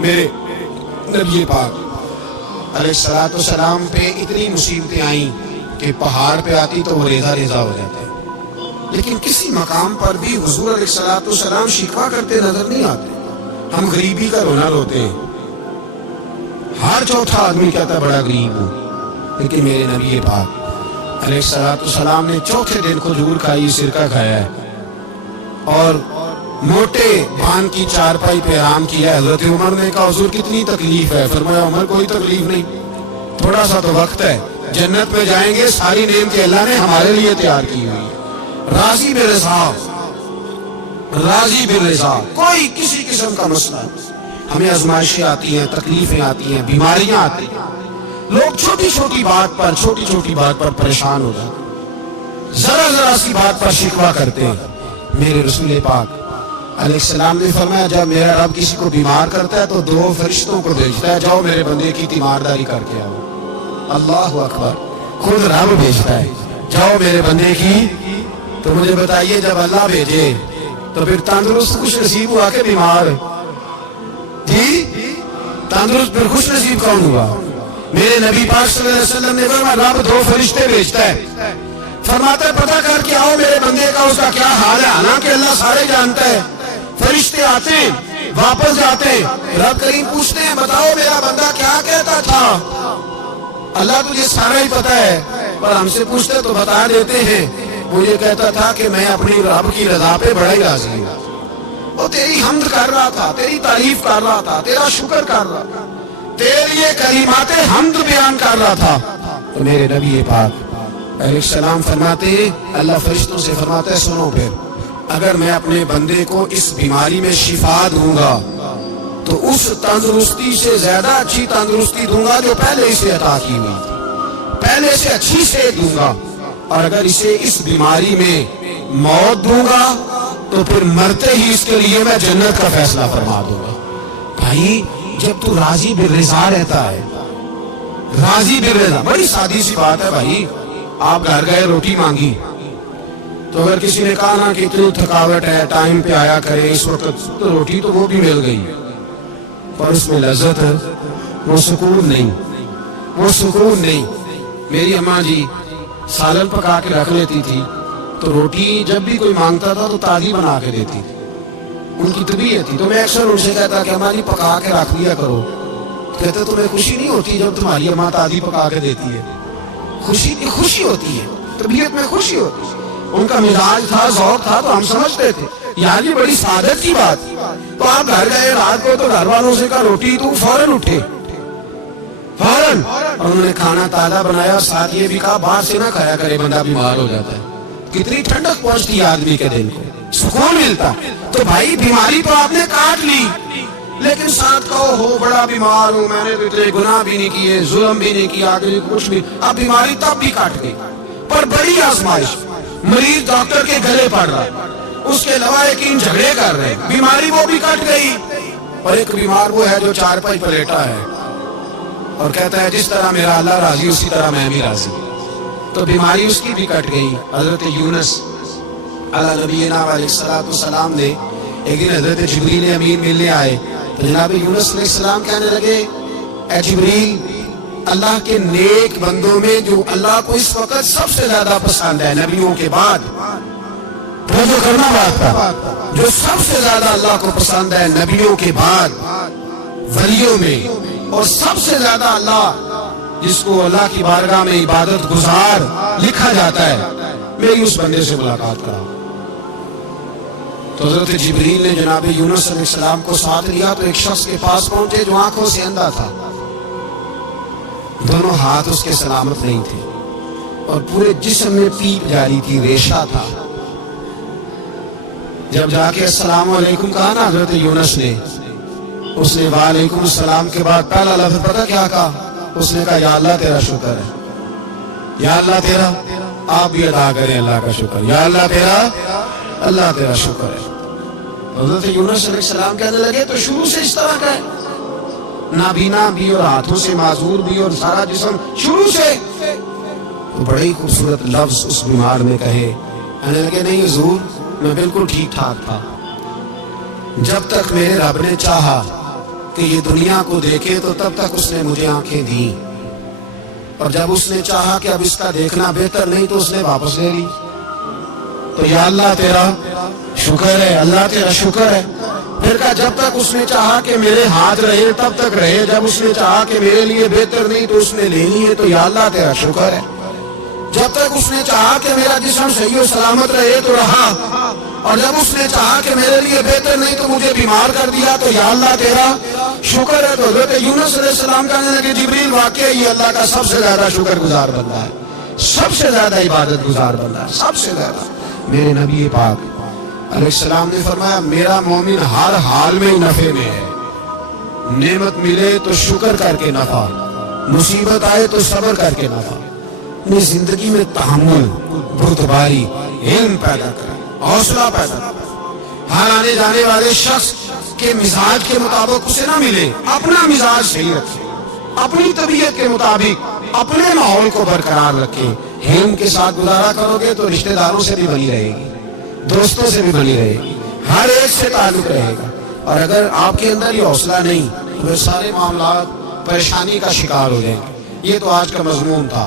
میرے نبی پاک علیہ السلام پہ اتنی مصیبتیں آئیں کہ پہاڑ پہ آتی تو وہ ریزہ ریزہ ہو جاتے، لیکن کسی مقام پر بھی حضور علیہ السلام شکوہ کرتے نظر نہیں آتے۔ ہم غریبی کا رونا روتے ہیں، ہر چوتھا آدمی کہتا ہے بڑا غریب ہوں، لیکن میرے نبی پاک علیہ السلام نے چوتھے دن کھجور کھائی، سرکہ کھایا ہے اور موٹے بھان کی چارپائی پہ آرام کیا ہے۔ حضرت عمر نے کہا حضور کتنی تکلیف ہے؟ فرمایا عمر کوئی تکلیف نہیں، تھوڑا سا تو وقت ہے، جنت میں جائیں گے، ساری نعمتیں اللہ نے ہمارے لیے تیار کی ہوئی، راضی بالرضا، راضی بالرضا، کوئی کسی قسم کا مسئلہ نہیں۔ ہمیں آزمائشیں آتی ہیں، تکلیفیں آتی ہیں، بیماریاں آتی ہیں، لوگ چھوٹی چھوٹی بات پر پریشان ہو جاتے ہیں، ذرا سی بات پر شکوہ کرتے ہیں۔ میرے رسول پاک علیہ السلام نے فرمایا جب میرا رب کسی کو بیمار کرتا ہے تو 2 فرشتوں کو بھیجتا ہے، جاؤ میرے بندے کی تیمارداری کر کے آؤ۔ اللہ اکبر، خود رب بھیجتا ہے، جاؤ میرے بندے کی۔ تو مجھے بتائیے جب اللہ بھیجے تو پھر تندرست خوش نصیب ہوا کہ بیمار؟ جی تندرست پھر خوش نصیب کون ہوا؟ میرے نبی پاک صلی اللہ علیہ وسلم نے فرمایا رب 2 فرشتے بھیجتا ہے، فرماتا ہے پتہ کر کے آؤ میرے بندے کا اس کا کیا حال ہے، حالانکہ اللہ سارے جانتا ہے۔ فرشتے آتے ہیں، واپس جاتے ہیں، رب کریم پوچھتے ہیں بتاؤ میرا بندہ کیا کہتا تھا؟ اللہ تجھے سارا ہی پتہ ہے، پر ہم سے پوچھتے تو بتا دیتے ہیں، وہ یہ کہتا تھا کہ میں اپنی رب کی رضا پہ بڑا ہی راضی ہوں، وہ تیری حمد کر رہا تھا، تیری تعریف کر رہا تھا، تیرا شکر کر رہا تھا، تیرے لیے کلمات حمد بیان کر رہا تھا۔ تو میرے نبی پاک علیہ السلام فرماتے ہیں، اللہ فرشتوں سے فرماتا ہے سنو پھر اگر میں اپنے بندے کو اس بیماری میں شفا دوں گا تو اس تندرستی سے زیادہ اچھی تندرستی دوں گا جو پہلے اسے عطا کی ہوئی تھی، پہلے سے اچھی سے دوں گا، اور اگر اسے اس بیماری میں موت دوں گا تو پھر مرتے ہی اس کے لیے میں جنت کا فیصلہ فرما دوں گا۔ بھائی جب تو راضی بالرضا رہتا ہے، راضی بالرضا، بڑی سادی سی بات ہے بھائی، آپ گھر گئے روٹی مانگی تو اگر کسی نے کہا نا کہ اتنی تھکاوٹ ہے ٹائم پہ آیا کرے اس وقت، تو روٹی تو وہ بھی مل گئی پر اس میں لذت ہے، وہ سکون نہیں، وہ سکون نہیں۔ میری اماں جی سالن پکا کے رکھ لیتی تھی تو روٹی جب بھی کوئی مانگتا تھا تو تازی بنا کے دیتی تھی، ان کی طبیعت تھی۔ تو میں اکثر ان سے کہتا کہ اماں جی پکا کے رکھ لیا کرو، کہتے تمہیں خوشی نہیں ہوتی جب تمہاری اماں تازی پکا کے دیتی ہے؟ خوشی ہوتی ہے، طبیعت میں خوشی ہوتی ہے۔ ان کا مزاج تھا، ذوق تھا، تو ہم سمجھتے تھے یار یہ بڑی سعادت کی بات۔ تو آپ گھر گئے رات کو تو گھر والوں سے کہا روٹی، تو فوراً اٹھے، فوراً، اور انہوں نے کھانا تازہ بنایا اور ساتھ یہ بھی کہا باہر سے نہ کھایا کرے بندہ بیمار ہو جاتا ہے۔ کتنی ٹھنڈک پہنچتی ہے آدمی کے دل کو، سکون ملتا۔ تو بھائی بیماری تو آپ نے کاٹ لی، لیکن ساتھ کہو ہو بڑا بیمار ہوں، میں نے تو اتنے گناہ بھی نہیں کیے، ظلم بھی نہیں کیا، کچھ بھی، اب بیماری تب بھی کاٹ گئی۔ پر بڑی آزمائش، مریض ڈاکٹر کے گلے پڑ رہا، اس کے علاوہ یقین جھگڑے کر رہے، بیماری وہ بھی کٹ گئی۔ اور ایک بیمار وہ ہے جو چارپائی پر لیٹا ہے اور کہتا ہے جس طرح میرا اللہ راضی اسی طرح میں بھی راضی، تو بیماری اس کی بھی کٹ گئی۔ حضرت یونس علیہ نبینا علیہ السلام نے ایک دن حضرت جبریل امین ملنے آئے تو جناب یونس علیہ السلام کہنے لگے اے جبریل، اللہ کے نیک بندوں میں جو اللہ کو اس وقت سب سے زیادہ پسند ہے نبیوں کے بعد، جو کرنا بات تھا، جو سب سے زیادہ اللہ کو پسند ہے نبیوں کے بعد ولیوں میں، اور سب سے زیادہ اللہ جس کو اللہ کی بارگاہ میں عبادت گزار لکھا جاتا ہے، میری اس بندے سے ملاقات کرا۔ تو حضرت جبریل نے جناب یونس علیہ السلام کو ساتھ لیا تو ایک شخص کے پاس پہنچے جو آنکھوں سے اندھا تھا، دونوں ہاتھ اس کے سلامت نہیں تھے اور پورے جسم میں پیپ جاری تھی، ریشہ تھا۔ جب جا کے السلام علیکم کہا نا حضرت یونس نے، اس نے وعلیکم السلام کے بعد پہلا لفظ پتہ کیا کہا؟ اس نے کہا یا اللہ تیرا شکر ہے، یا اللہ تیرا، آپ بھی ادا کریں اللہ کا شکر، یا اللہ تیرا، اللہ تیرا شکر ہے۔ حضرت یونس علیہ السلام کہنے لگے تو شروع سے اس طرح کا ہے، نابینا بھی اور ہاتھوں سے معذور بھی اور سارا جسم شروع سے؟ تو بڑے ہی خوبصورت لفظ اس بیمار نے کہے، کہنے لگے نہیں حضور میں بالکل ٹھیک ٹھاک تھا، جب تک میرے رب نے چاہا کہ یہ دنیا کو دیکھے تو تب تک اس نے مجھے آنکھیں دی، اور جب اس نے چاہا کہ اب اس کا دیکھنا بہتر نہیں تو اس نے واپس لے لی۔ تو یا اللہ تیرا شکر ہے، اللہ تیرا شکر ہے۔ پھر کہا جب تک اس نے چاہا کہ میرے ہاتھ رہے تب تک رہے، جب اس نے چاہا کہ میرے لیے بہتر نہیں تو اس نے لینی ہے، تو یا اللہ تیرا شکر ہے۔ جب تک اس نے چاہا کہ میرا جسم صحیح و سلامت رہے تو رہا، اور جب اس نے چاہا کہ میرے لیے بہتر نہیں تو مجھے بیمار کر دیا، تو یا اللہ تیرا شکر ہے۔ تو حضرت یونس علیہ السلام کہنے لگے جبریل واقعی یہ اللہ کا سب سے زیادہ شکر گزار بندہ ہے، سب سے زیادہ عبادت گزار بندہ ہے، سب سے زیادہ۔ میرے نبی پاک علیہ السلام نے فرمایا میرا مومن ہر حال میں نفع میں ہے، نعمت ملے تو شکر کر کے نفع، مصیبت آئے تو صبر کر کے نفع۔ اپنی زندگی میں تحمل، بردباری، علم پیدا کرے، حوصلہ پیدا کرے۔ ہر آنے جانے والے شخص کے مزاج کے مطابق اسے نہ ملے، اپنا مزاج صحیح رکھے، اپنی طبیعت کے مطابق اپنے ماحول کو برقرار رکھے۔ علم کے ساتھ گزارا کرو گے تو رشتہ داروں سے بھی بنی رہے گی، دوستوں سے بھی بنی رہے گی، ہر ایک سے تعلق رہے گا۔ اور اگر آپ کے اندر یہ حوصلہ نہیں تو سارے معاملات پریشانی کا شکار ہو جائیں گے۔ یہ تو آج کا مضمون تھا۔